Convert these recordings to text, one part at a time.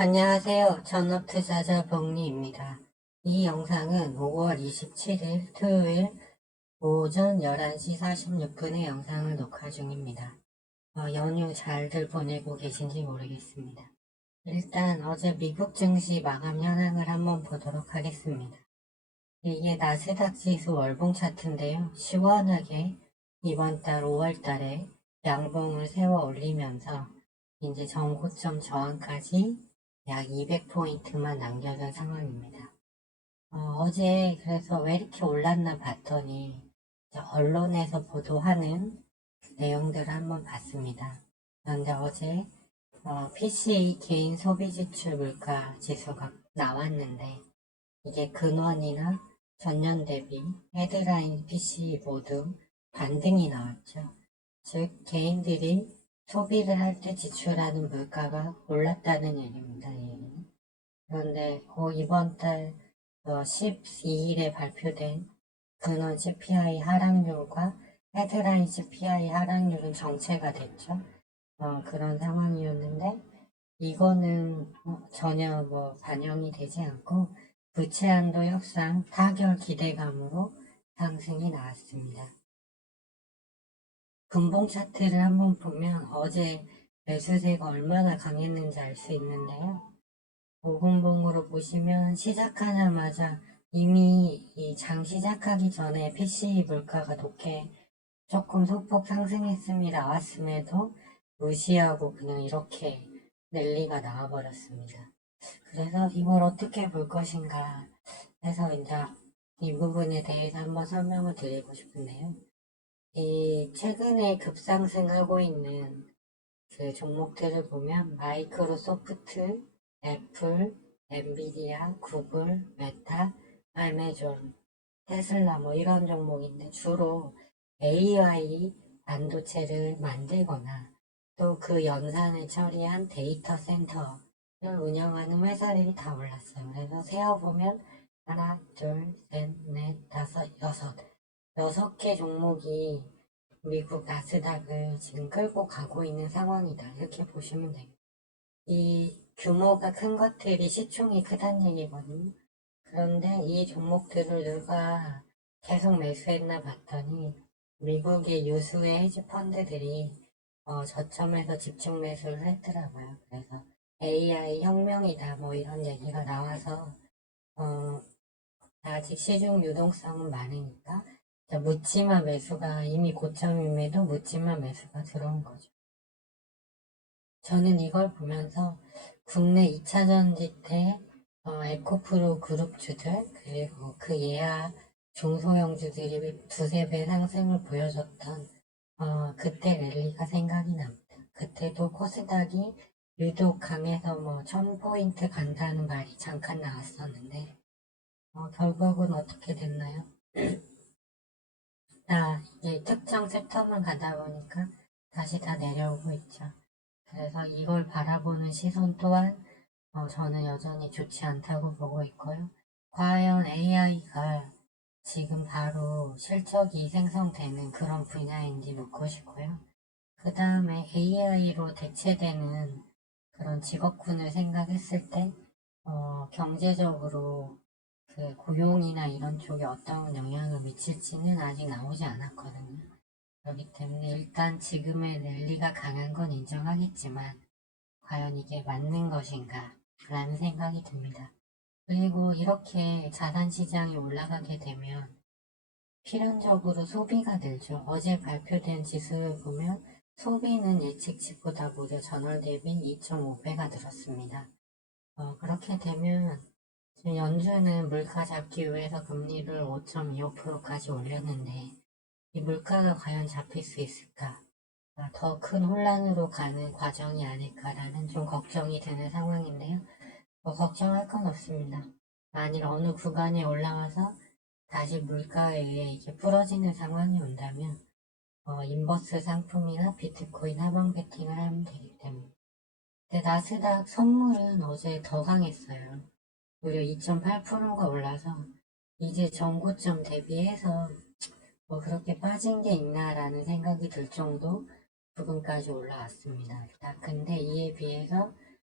안녕하세요. 전업투자자 복리입니다. 이 영상은 5월 27일 토요일 오전 11시 46분에 영상을 녹화 중입니다. 연휴 잘들 보내고 계신지 모르겠습니다. 일단 어제 미국 증시 마감 현황을 한번 보도록 하겠습니다. 이게 나스닥 지수 월봉 차트인데요. 시원하게 이번 달 5월 달에 양봉을 세워 올리면서 이제 전고점 저항까지 약 200포인트만 남겨둔 상황입니다. 어제 그래서 왜 이렇게 올랐나 봤더니 언론에서 보도하는 내용들을 한번 봤습니다. 그런데 어제 PCE 개인 소비 지출 물가 지수가 나왔는데 이게 근원이나 전년 대비 헤드라인 PCE 모두 반등이 나왔죠. 즉 개인들이 소비를 할 때 지출하는 물가가 올랐다는 얘기입니다. 그런데 이번 달 12일에 발표된 근원 CPI 하락률과 헤드라인 CPI 하락률은 정체가 됐죠. 그런 상황이었는데 이거는 전혀 반영이 되지 않고 부채 한도 협상 타결 기대감으로 상승이 나왔습니다. 분봉 차트를 한번 보면 어제 매수세가 얼마나 강했는지 알 수 있는데요. 5분봉으로 보시면 시작하자마자 이미 이 장 시작하기 전에 PCE 물가가 높게 조금 소폭 상승했음이 나왔음에도 무시하고 그냥 이렇게 랠리가 나와버렸습니다. 그래서 이걸 어떻게 볼 것인가 해서 이제 이 부분에 대해서 한번 설명을 드리고 싶은데요. 이 최근에 급상승하고 있는 그 종목들을 보면 마이크로소프트, 애플, 엔비디아, 구글, 메타, 아메존, 테슬라 이런 종목인데 주로 AI 반도체를 만들거나 또 그 연산을 처리한 데이터 센터를 운영하는 회사들이 다 올랐어요. 그래서 세어보면 하나, 둘, 셋, 넷, 다섯, 여섯 개 종목이 미국 나스닥을 지금 끌고 가고 있는 상황이다. 이렇게 보시면 돼요. 이 규모가 큰 것들이 시총이 크다는 얘기거든요. 그런데 이 종목들을 누가 계속 매수했나 봤더니 미국의 유수의 헤지 펀드들이 저점에서 집중 매수를 했더라고요. 그래서 AI 혁명이다 이런 얘기가 나와서 아직 시중 유동성은 많으니까 묻지마 매수가 이미 고점임에도 묻지마 매수가 들어온 거죠. 저는 이걸 보면서 국내 2차 전지대 에코프로 그룹주들 그리고 그 예하 중소형주들이 두세 배 상승을 보여줬던 그때 랠리가 생각이 납니다. 그때도 코스닥이 유독 강해서 1000포인트 간다는 말이 잠깐 나왔었는데 결국은 어떻게 됐나요? 이게 특정 섹터만 가다 보니까 다시 다 내려오고 있죠. 그래서 이걸 바라보는 시선 또한 저는 여전히 좋지 않다고 보고 있고요. 과연 AI가 지금 바로 실적이 생성되는 그런 분야인지 묻고 싶고요. 그 다음에 AI로 대체되는 그런 직업군을 생각했을 때 경제적으로 그 고용이나 이런 쪽에 어떤 영향을 미칠지는 아직 나오지 않았거든요. 그렇기 때문에 일단 지금의 랠리가 강한 건 인정하겠지만 과연 이게 맞는 것인가 라는 생각이 듭니다. 그리고 이렇게 자산시장이 올라가게 되면 필연적으로 소비가 늘죠. 어제 발표된 지수를 보면 소비는 예측치보다 무려 전월 대비 2.5배가 늘었습니다. 그렇게 되면 지금 연준은 물가 잡기 위해서 금리를 5.25%까지 올렸는데 이 물가가 과연 잡힐 수 있을까? 더 큰 혼란으로 가는 과정이 아닐까라는 좀 걱정이 드는 상황인데요. 걱정할 건 없습니다. 만일 어느 구간에 올라와서 다시 물가에 의해 이게 부러지는 상황이 온다면 인버스 상품이나 비트코인 하방 베팅을 하면 되기 때문에. 근데 나스닥 선물은 어제 더 강했어요. 무려 2.8%가 올라서 이제 전고점 대비해서 그렇게 빠진 게 있나라는 생각이 들 정도 부분까지 올라왔습니다. 근데 이에 비해서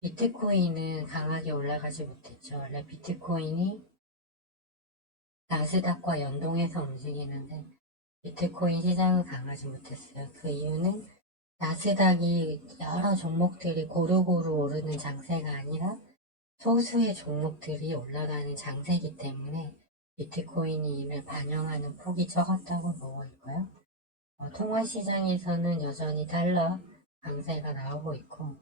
비트코인은 강하게 올라가지 못했죠. 원래 비트코인이 나스닥과 연동해서 움직이는데 비트코인 시장은 강하지 못했어요. 그 이유는 나스닥이 여러 종목들이 고루고루 오르는 장세가 아니라 소수의 종목들이 올라가는 장세이기 때문에 비트코인이 이를 반영하는 폭이 적었다고 보고 있고요. 통화 시장에서는 여전히 달러 강세가 나오고 있고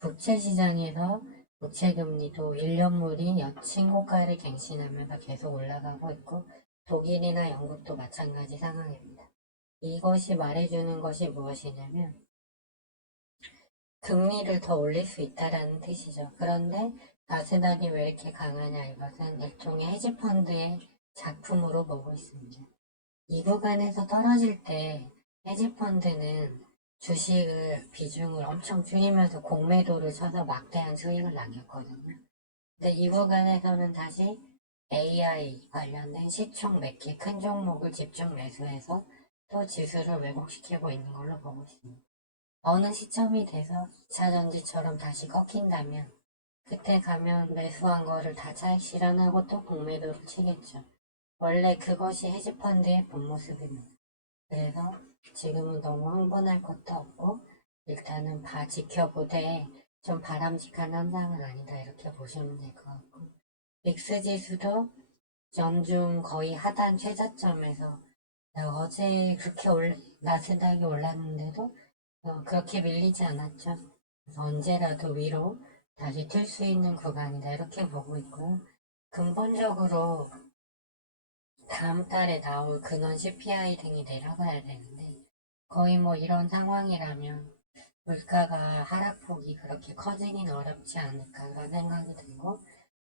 국채 시장에서 국채 금리도 1년물이 여친 고가를 갱신하면서 계속 올라가고 있고 독일이나 영국도 마찬가지 상황입니다. 이것이 말해주는 것이 무엇이냐면 금리를 더 올릴 수 있다라는 뜻이죠. 그런데 나스닥이 왜 이렇게 강하냐, 이것은 일종의 헤지펀드의 작품으로 보고 있습니다. 이 구간에서 떨어질 때 헤지펀드는 주식을 비중을 엄청 줄이면서 공매도를 쳐서 막대한 수익을 남겼거든요. 근데 이 구간에서는 다시 AI 관련된 시총 몇 개 큰 종목을 집중 매수해서 또 지수를 왜곡시키고 있는 걸로 보고 있습니다. 어느 시점이 돼서 2차전지처럼 다시 꺾인다면 그때 가면 매수한 거를 다 차익 실현하고 또 공매도를 치겠죠. 원래 그것이 헤지펀드의 본 모습입니다. 그래서 지금은 너무 흥분할 것도 없고 일단은 지켜보되 좀 바람직한 현상은 아니다 이렇게 보시면 될 것 같고 믹스 지수도 연중 거의 하단 최저점에서 어제 그렇게 나스닥이 올랐는데도 그렇게 밀리지 않았죠. 그래서 언제라도 위로 다시 튈 수 있는 구간이다 이렇게 보고 있고요. 근본적으로 다음 달에 나올 근원 CPI 등이 내려가야 되는데 거의 뭐 이런 상황이라면 물가가 하락폭이 그렇게 커지긴 어렵지 않을까 그런 생각이 들고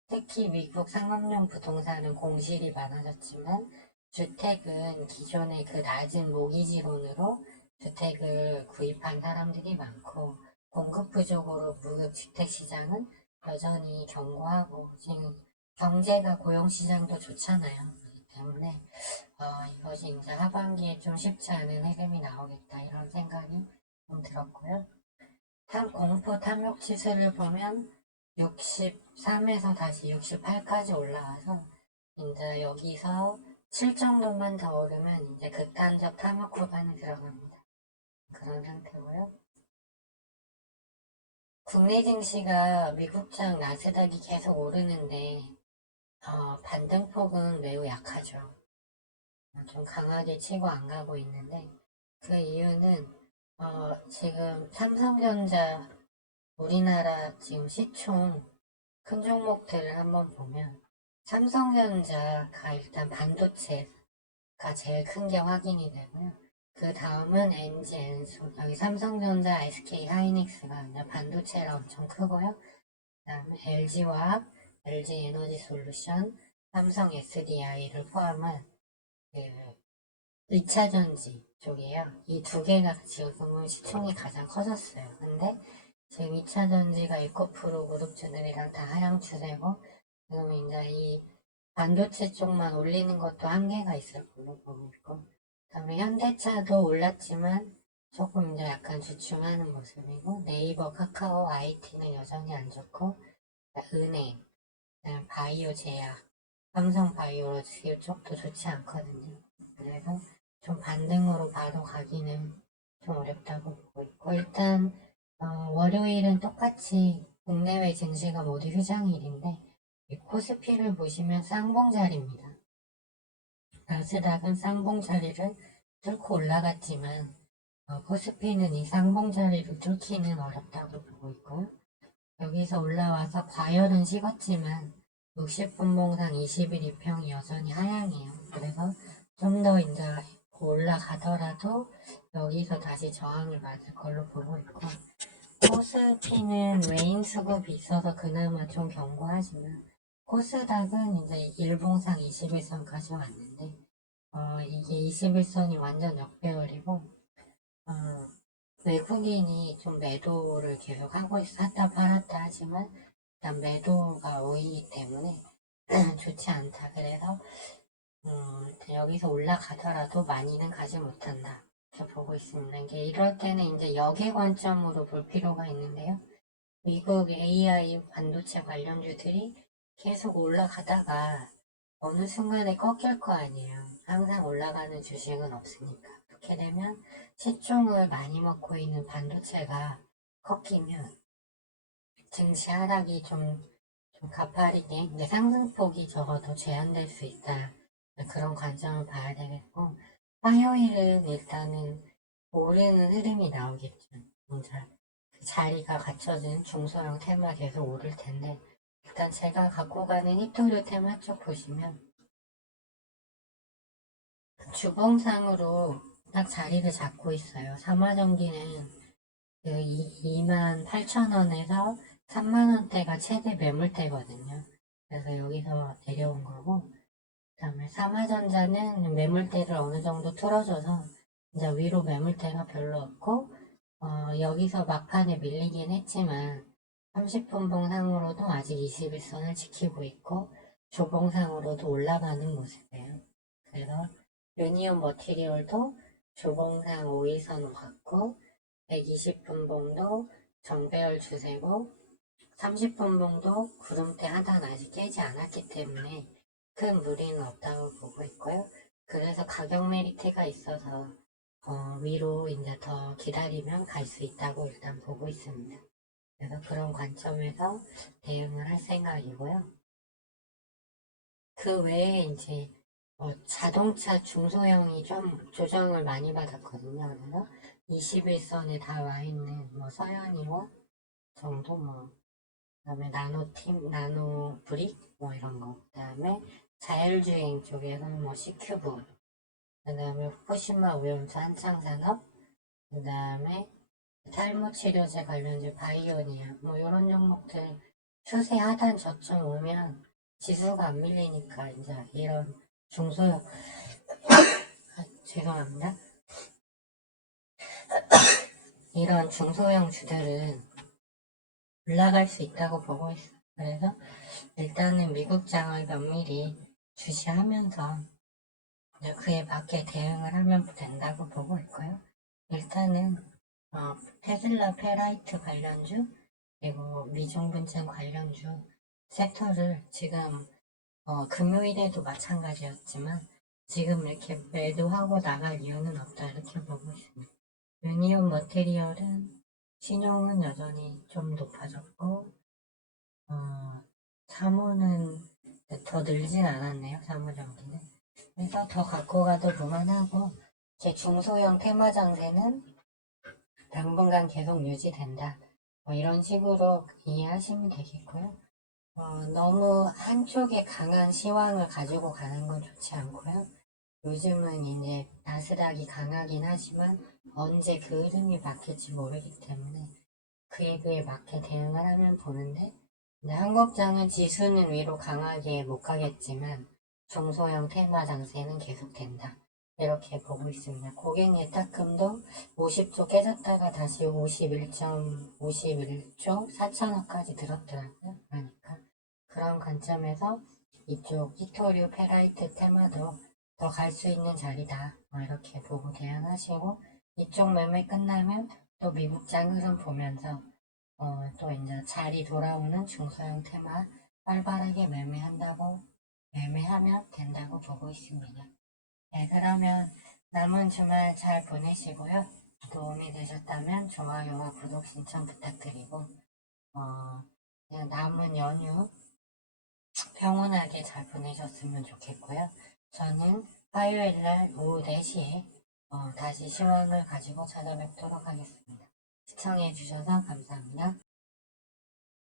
특히 미국 상업용 부동산은 공실이 많아졌지만 주택은 기존의 그 낮은 모기지론으로 주택을 구입한 사람들이 많고 공급 부족으로 무주택시장은 여전히 견고하고 지금 경제가 고용시장도 좋잖아요. 그렇기 때문에 이것이 이제 하반기에 좀 쉽지 않은 흐름이 나오겠다 이런 생각이 좀 들었고요. 공포 탐욕 지수를 보면 63에서 다시 68까지 올라와서 이제 여기서 7 정도만 더 오르면 이제 극단적 탐욕 구간에 들어갑니다. 그런 상태고요. 국내 증시가 미국장 나스닥이 계속 오르는데 반등폭은 매우 약하죠. 좀 강하게 치고 안 가고 있는데 그 이유는 지금 삼성전자 우리나라 지금 시총 큰 종목들을 한번 보면 삼성전자가 일단 반도체가 제일 큰 게 확인이 되고요. 그 다음은 NG, 엔솔, 여기 삼성전자, SK 하이닉스가 이제 반도체가 엄청 크고요. 그 다음에 LG화학, LG 에너지 솔루션, 삼성 SDI를 포함한 그 2차전지 쪽이에요. 이 두 개가 지금 시총이 가장 커졌어요. 근데 지금 2차전지가 에코프로 그룹주들이랑 다 하향 추세고 지금 이제 이 반도체 쪽만 올리는 것도 한계가 있을 걸로 보고 있고 그다음에 현대차도 올랐지만 조금 이제 약간 주춤하는 모습이고 네이버, 카카오, IT는 여전히 안 좋고 은행, 바이오 제약, 삼성 바이오로직 이쪽도 좋지 않거든요. 그래서 좀 반등으로 바로 가기는 좀 어렵다고 보고 있고 일단 월요일은 똑같이 국내외 증시가 모두 휴장일인데 코스피를 보시면 쌍봉자리입니다. 나스닥은 쌍봉자리를 뚫고 올라갔지만 코스피는 이 쌍봉자리를 뚫기는 어렵다고 보고 있고요. 여기서 올라와서 과열은 식었지만 60분봉상 20일 이평이 여전히 하향이에요. 그래서 좀 더 이제 올라가더라도 여기서 다시 저항을 맞을 걸로 보고 있고 코스피는 외인 수급이 있어서 그나마 좀 견고하지만 코스닥은 이제 일봉상 21선까지 왔는데 이게 21선이 완전 역배열이고 외국인이 좀 매도를 계속 하고 있어 샀다 팔았다 하지만 일단 매도가 오이기 때문에 좋지 않다. 그래서 여기서 올라가더라도 많이는 가지 못한다. 이렇게 보고 있습니다. 이게 이럴 때는 이제 역의 관점으로 볼 필요가 있는데요. 미국 AI 반도체 관련주들이 계속 올라가다가 어느 순간에 꺾일 거 아니에요. 항상 올라가는 주식은 없으니까. 그렇게 되면 시총을 많이 먹고 있는 반도체가 꺾이면 증시 하락이 좀 가파르게 이제 상승폭이 적어도 제한될 수 있다. 그런 관점을 봐야 되겠고, 화요일은 일단은 오르는 흐름이 나오겠죠. 이제 그 자리가 갖춰진 중소형 테마 계속 오를 텐데, 일단 제가 갖고 가는 히토류 테마 쪽 보시면 주봉상으로 딱 자리를 잡고 있어요. 삼화전기는 그 28,000원에서 3만원대가 최대 매물대거든요. 그래서 여기서 내려온 거고, 그 다음에 삼화전자는 매물대를 어느 정도 틀어줘서 이제 위로 매물대가 별로 없고, 여기서 막판에 밀리긴 했지만 30분봉 상으로도 아직 21선을 지키고 있고 조봉상으로도 올라가는 모습이에요. 그래서 유니온 머티리얼도 조봉상 5일선 같고 120분봉도 정배열 추세고 30분봉도 구름대 하단 아직 깨지 않았기 때문에 큰 무리는 없다고 보고 있고요. 그래서 가격 메리트가 있어서 위로 이제 더 기다리면 갈 수 있다고 일단 보고 있습니다. 그래서 그런 관점에서 대응을 할 생각이고요. 그 외에 이제 자동차 중소형이 좀 조정을 많이 받았거든요. 그래서 21선에 다 와 있는 서현이와 정도 그다음에 나노팀, 나노브릭 이런 거. 그다음에 자율주행 쪽에서는 C큐브, 그다음에 후쿠시마 오염수 한창산업, 그다음에 탈모치료제 관련주 바이오니아 이런 종목들 추세 하단 저점 오면 지수가 안 밀리니까 이제 이런 중소형 죄송합니다. 이런 중소형 주들은 올라갈 수 있다고 보고 있어요. 그래서 일단은 미국 장을 면밀히 주시하면서 그에 맞게 대응을 하면 된다고 보고 있고요. 일단은 테슬라 페라이트 관련주 그리고 미중분쟁 관련주 섹터를 지금 금요일에도 마찬가지였지만 지금 이렇게 매도하고 나갈 이유는 없다 이렇게 보고 있습니다. 유니온 머테리얼은 신용은 여전히 좀 높아졌고 사모는 더 늘진 않았네요. 사모전기는. 그래서 더 갖고 가도 무난하고 제 중소형 테마 장세는 당분간 계속 유지된다. 이런 식으로 이해하시면 되겠고요. 너무 한쪽에 강한 시황을 가지고 가는 건 좋지 않고요. 요즘은 이제 나스닥이 강하긴 하지만 언제 그 흐름이 바뀔지 모르기 때문에 그에 맞게 대응을 하면 보는데 한국장은 지수는 위로 강하게 못 가겠지만 중소형 테마 장세는 계속된다. 이렇게 보고 있습니다. 고객 예탁금도 50조 깨졌다가 다시 51조 4천억까지 들었더라고요. 그러니까 그런 관점에서 이쪽 히토류 페라이트 테마도 더 갈 수 있는 자리다. 이렇게 보고 대응하시고 이쪽 매매 끝나면 또 미국장 흐름 보면서 또 이제 자리 돌아오는 중소형 테마 활발하게 매매하면 된다고 보고 있습니다. 네, 그러면 남은 주말 잘 보내시고요. 도움이 되셨다면 좋아요와 구독 신청 부탁드리고, 그냥 남은 연휴 평온하게 잘 보내셨으면 좋겠고요. 저는 화요일날 오후 4시에 다시 시황을 가지고 찾아뵙도록 하겠습니다. 시청해주셔서 감사합니다.